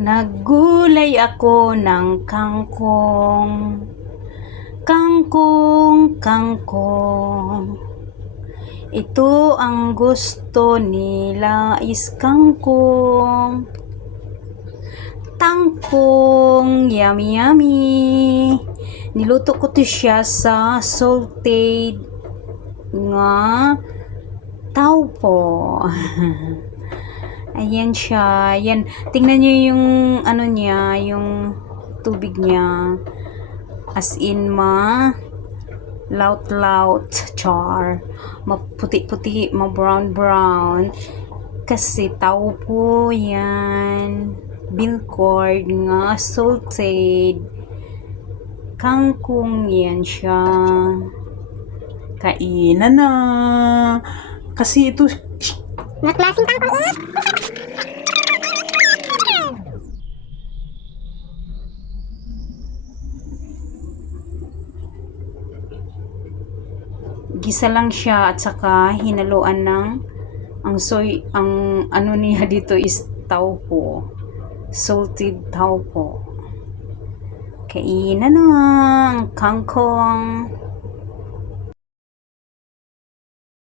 Naggulay ako ng kangkong, kangkong, kangkong. Ito ang gusto nila is kangkong. Tangkong, yummy yummy. Niluto ko to siya sa sauteed nga taupo. Ayan siya. Ayan. Tingnan nyo yung ano niya, yung tubig niya. As in laut-laut, char. Maputi-puti, ma-brown-brown. Kasi taupo yan. Bilcord nga, salted. Kangkong yan siya. Kainan na. Kasi ito, Nga klaseng kangkong is? gisa lang siya at saka hinaluan ng ang ano niya dito is taupo. Salted taupo. Kainan na ang kangkong.